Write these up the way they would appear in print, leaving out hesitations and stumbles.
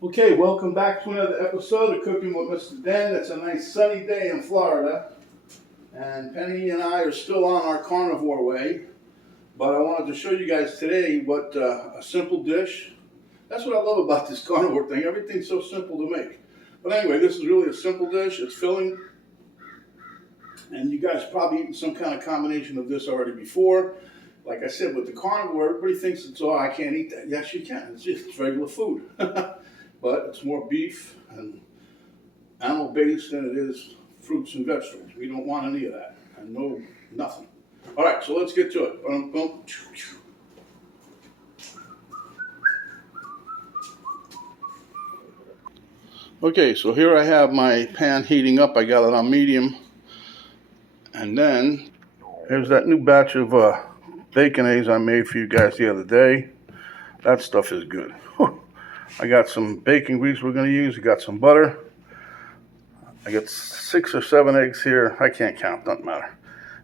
Okay, welcome back to another episode of Cooking with Mr. Dan. It's a nice sunny day in Florida, and Penny and I are still on our carnivore way. But I wanted to show you guys today what a simple dish. That's what I love about this carnivore thing. Everything's so simple to make. But anyway, this is really a simple dish. It's filling, and you guys probably eaten some kind of combination of this already before. Like I said, with the carnivore, everybody thinks it's, oh, I can't eat that. Yes, you can. It's regular food. But it's more beef and animal based than it is fruits and vegetables. We don't want any of that. And no, nothing. All right, so let's get to it. Boom, boom. Okay, so here I have my pan heating up. I got it on medium. And then here's that new batch of bacon eggs I made for you guys the other day. That stuff is good. I got some bacon grease we're going to use. I got some butter. I got 6 or 7 eggs here. I can't count, doesn't matter.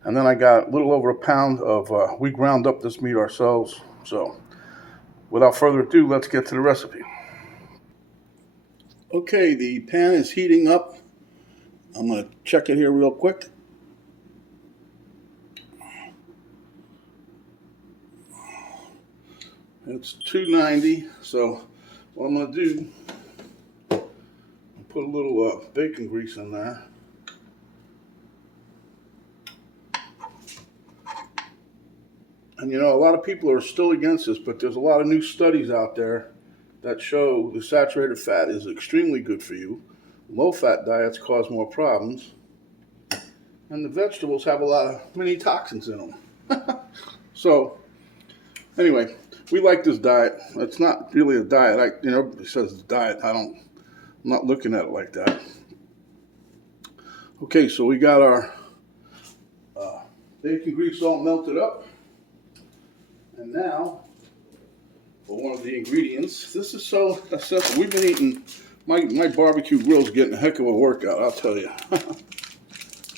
And then I got a little over a pound of, we ground up this meat ourselves. So without further ado, let's get to the recipe. Okay, the pan is heating up. I'm going to check it here real quick. It's 290, so what I'm going to do, I'll put a little bacon grease in there. And you know, a lot of people are still against this, but there's a lot of new studies out there that show the saturated fat is extremely good for you. Low-fat diets cause more problems. And the vegetables have a lot of many toxins in them. So, anyway, we like this diet. It's not really a diet. Everybody says it's a diet. I'm not looking at it like that. Okay, so we got our bacon grease all melted up. And now, for one of the ingredients, this is so simple. We've been eating, my barbecue grill's getting a heck of a workout, I'll tell you.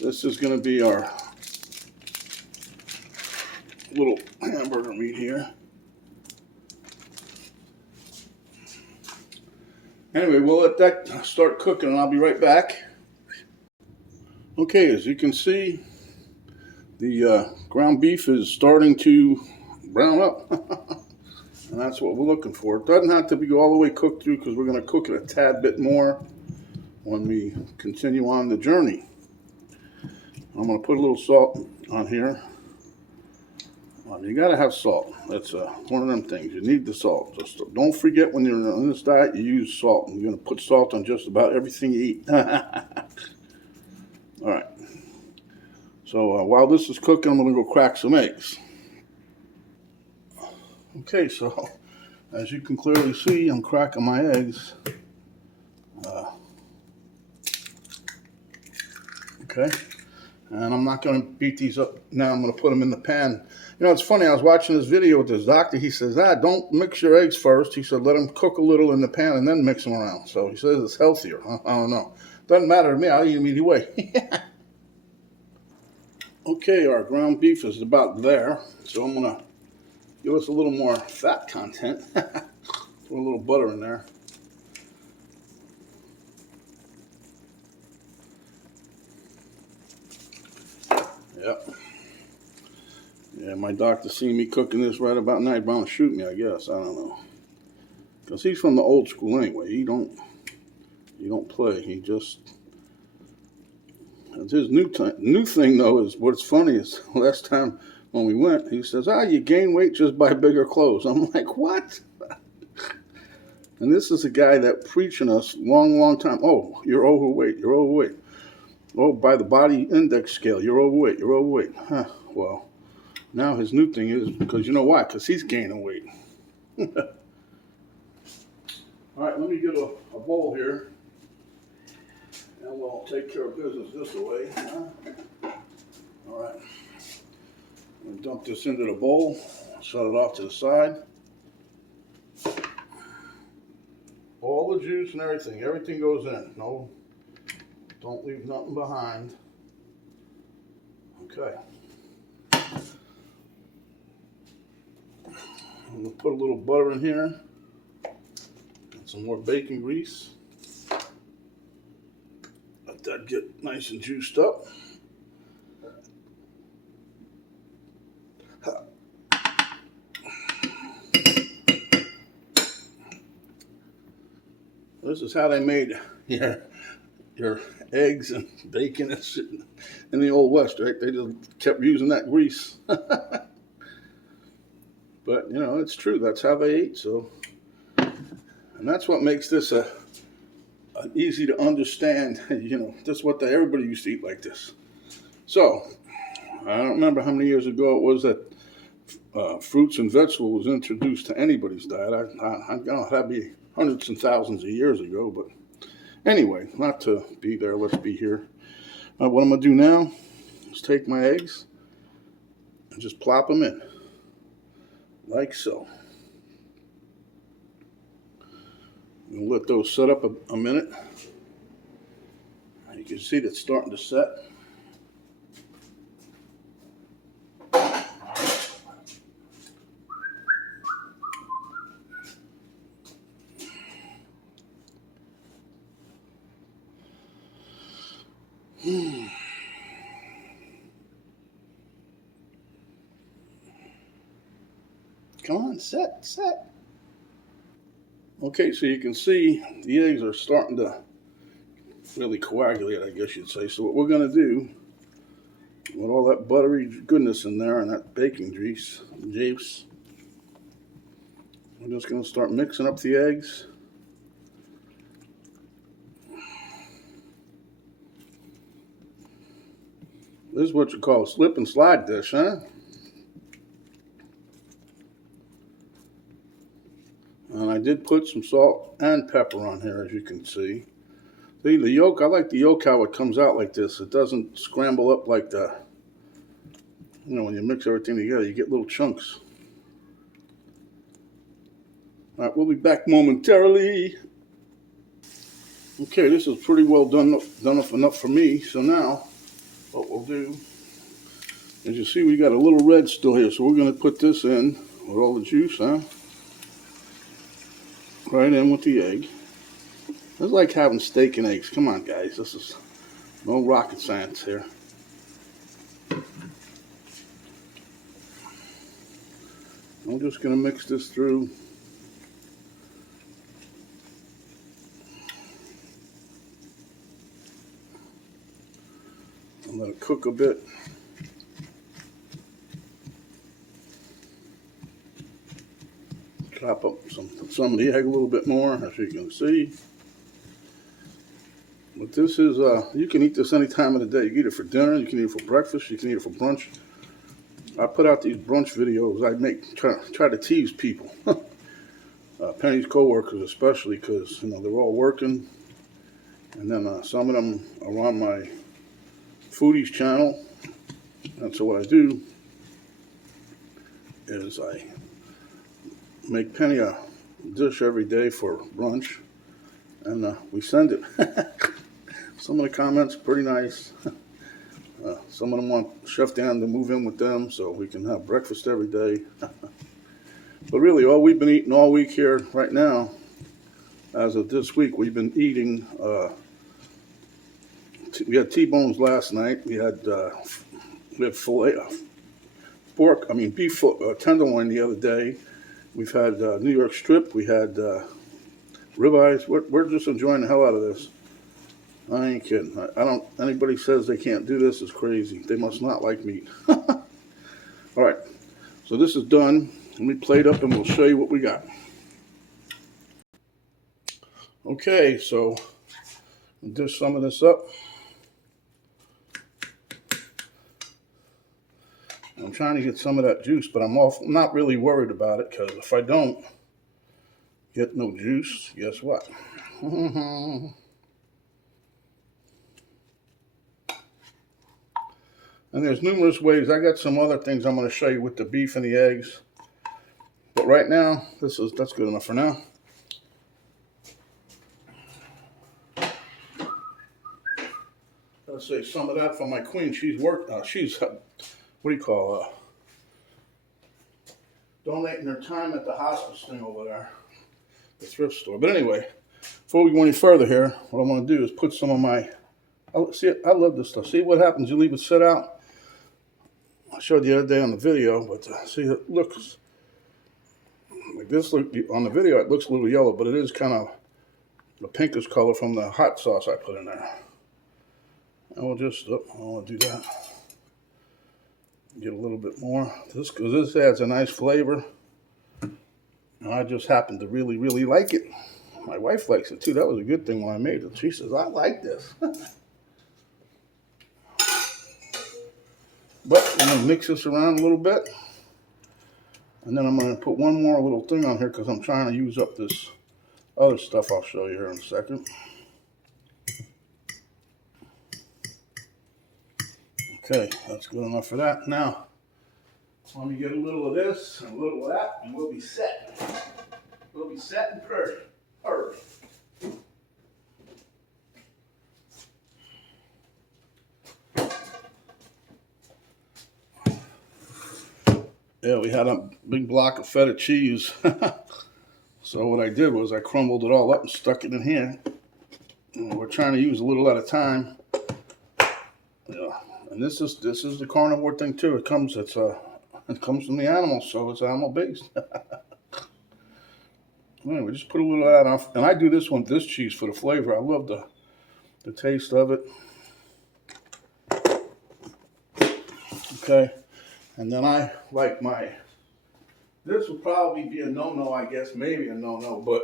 This is going to be our little hamburger meat here. Anyway, we'll let that start cooking and I'll be right back. Okay, as you can see, the ground beef is starting to brown up. And that's what we're looking for. It doesn't have to be all the way cooked through because we're going to cook it a tad bit more when we continue on the journey. I'm going to put a little salt on here. You got to have salt. That's one of them things. You need the salt. Just don't forget when you're on this diet, you use salt. You're going to put salt on just about everything you eat. All right. So while this is cooking, I'm going to go crack some eggs. Okay, so as you can clearly see, I'm cracking my eggs. Okay. And I'm not going to beat these up now. I'm going to put them in the pan. You know, it's funny. I was watching this video with this doctor. He says, don't mix your eggs first. He said, let them cook a little in the pan and then mix them around. So he says it's healthier. I don't know. Doesn't matter to me. I'll eat them either way. Okay, our ground beef is about there. So I'm going to give us a little more fat content. Put a little butter in there. Yep. Yeah, my doctor seen me cooking this right about now. He's bound to shoot me, I guess. I don't know. Because he's from the old school anyway. He don't play. He just... His new thing, though, is what's funny is last time when we went, he says, you gain weight just by bigger clothes. I'm like, what? And this is a guy that preaching us long time. Oh, you're overweight. You're overweight. Oh, by the body index scale, you're overweight. You're overweight. Huh, well... Now his new thing is, because you know why? Because he's gaining weight. All right, let me get a bowl here. And we'll take care of business this way. All right. I'm going to dump this into the bowl. Set it off to the side. All the juice and everything goes in. No, don't leave nothing behind. Okay. I'm going to put a little butter in here. Some more bacon grease. Let that get nice and juiced up. This is how they made your eggs and bacon and shit in the Old West, right? They just kept using that grease. But, you know, it's true. That's how they ate. So, and that's what makes this an easy to understand. You know, this is what everybody used to eat like this. So, I don't remember how many years ago it was that fruits and vegetables was introduced to anybody's diet. I know that'd be hundreds and thousands of years ago, but anyway, not to be there, let's be here. What I'm going to do now is take my eggs and just plop them in, like so. I'm going to let those set up a minute. You can see that's starting to set. Come on, set. Okay, so you can see the eggs are starting to really coagulate, I guess you'd say. So what we're going to do, with all that buttery goodness in there and that bacon juice, we're just going to start mixing up the eggs. This is what you call a slip and slide dish, huh? And I did put some salt and pepper on here, as you can see. See, the yolk, I like the yolk how it comes out like this. It doesn't scramble up like the, you know, when you mix everything together, you get little chunks. All right, we'll be back momentarily. Okay, this is pretty well done enough for me. So now, what we'll do, as you see, we got a little red still here. So we're going to put this in with all the juice, huh? Right in with the egg. It's like having steak and eggs. Come on, guys. This is no rocket science here. I'm just going to mix this through. And let it cook a bit. Chop up some of the egg a little bit more, as you can see. But this is, you can eat this any time of the day. You can eat it for dinner, you can eat it for breakfast, you can eat it for brunch. I put out these brunch videos. I try to tease people. Penny's co-workers especially, because, you know, they're all working. And then some of them are on my foodies channel. And so what I do is I make Penny a dish every day for brunch, and we send it. Some of the comments pretty nice. Some of them want Chef Dan to move in with them so we can have breakfast every day. But really, all we've been eating all week here right now, as of this week, we've been eating, we had T-bones last night. We had filet, beef tenderloin the other day. We've had New York strip. We had ribeyes. We're just enjoying the hell out of this. I ain't kidding. Anybody says they can't do this is crazy. They must not like meat. All right. So this is done. Let me plate up and we'll show you what we got. Okay, so I'll dish some of this up. I'm trying to get some of that juice, but I'm not really worried about it, because if I don't get no juice, guess what? And there's numerous ways. I got some other things I'm going to show you with the beef and the eggs. But right now, that's good enough for now. I'll save some of that for my queen. She's donating her time at the hospice thing over there. the thrift store. But anyway, before we go any further here, what I want to do is put some of my, oh, see, I love this stuff. See what happens, you leave it set out. I showed the other day on the video, but see, it looks like this. Look, on the video, it looks a little yellow, but it is kind of the pinkish color from the hot sauce I put in there. And we'll just, I want to do that. Get a little bit more. This, because this adds a nice flavor. And I just happen to really, really like it. My wife likes it too. That was a good thing when I made it. She says, I like this. But I'm going to mix this around a little bit. And then I'm going to put one more little thing on here because I'm trying to use up this other stuff I'll show you here in a second. Okay, that's good enough for that. Now, let me get a little of this and a little of that, and we'll be set. We'll be set and perfect. Yeah, we had a big block of feta cheese. So what I did was I crumbled it all up and stuck it in here. And we're trying to use a little at a time. Yeah. And this is the carnivore thing too. It comes from the animals, so it's animal based. Anyway, just put a little of that on, and I do this one, this cheese for the flavor. I love the taste of it. Okay, and then I like this would probably be a no-no, I guess, maybe a no-no, but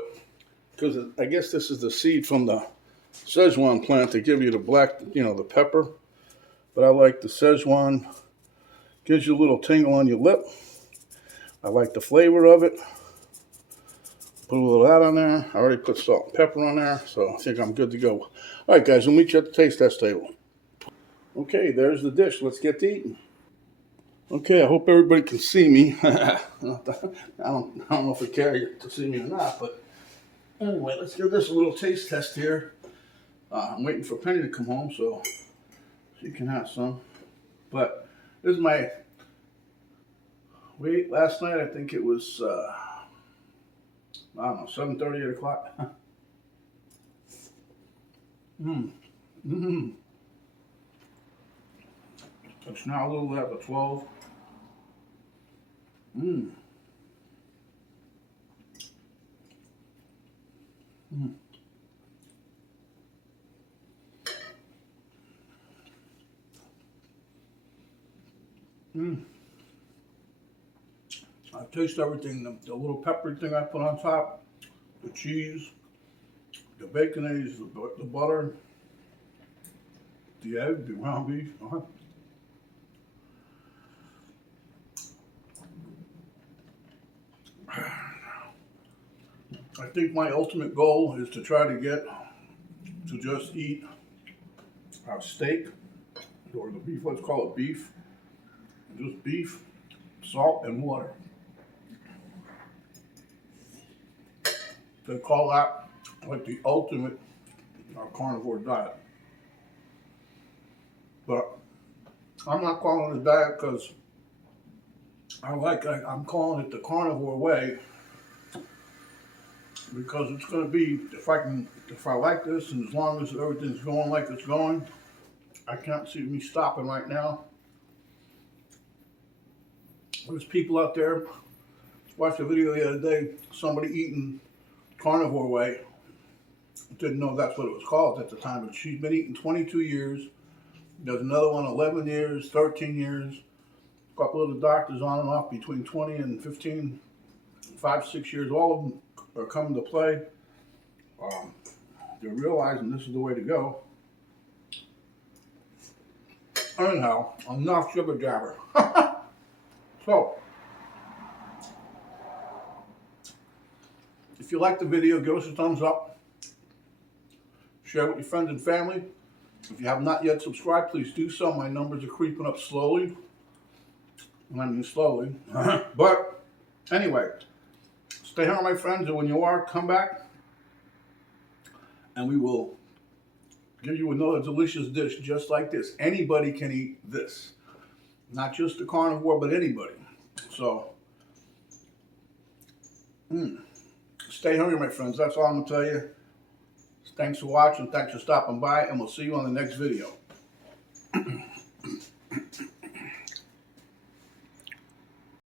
because I guess this is the seed from the Szechuan plant to give you the black, the pepper. But I like the Szechuan, gives you a little tingle on your lip. I like the flavor of it. Put a little of that on there. I already put salt and pepper on there, so I think I'm good to go. All right, guys, we'll meet you at the taste test table. Okay, there's the dish. Let's get to eating. Okay, I hope everybody can see me. I don't know if it cares to see me or not, but anyway, let's give this a little taste test here. I'm waiting for Penny to come home so she can have some. But this is my weight. Last night I think it was, I don't know, 7:30, 8 o'clock. It's now a little after 12. I taste everything, the little peppery thing I put on top, the cheese, the bacon eggs, the butter, the egg, the ground beef. I think my ultimate goal is to try to get to just eat a steak, or the beef, let's call it beef, just beef, salt, and water. They call that like the ultimate carnivore diet. But I'm not calling it a diet because I'm calling it the carnivore way, because it's going to be, if I like this, and as long as everything's going like it's going, I can't see me stopping right now. There's people out there, watched a video the other day, somebody eating carnivore way, didn't know that's what it was called at the time, but she's been eating 22 years. There's another one 11 years, 13 years. A couple of the doctors on and off between 20 and 15, 5, 6 years. All of them are coming to play. They're realizing this is the way to go. Anyhow, enough jibber jabber. So, if you like the video, give us a thumbs up. Share with your friends and family. If you have not yet subscribed, please do so. My numbers are creeping up slowly. I mean slowly. But anyway, stay here, my friends, and when you are, come back and we will give you another delicious dish just like this. Anybody can eat this. Not just the carnivore, but anybody. So, stay hungry, my friends. That's all I'm going to tell you. Thanks for watching. Thanks for stopping by, and we'll see you on the next video.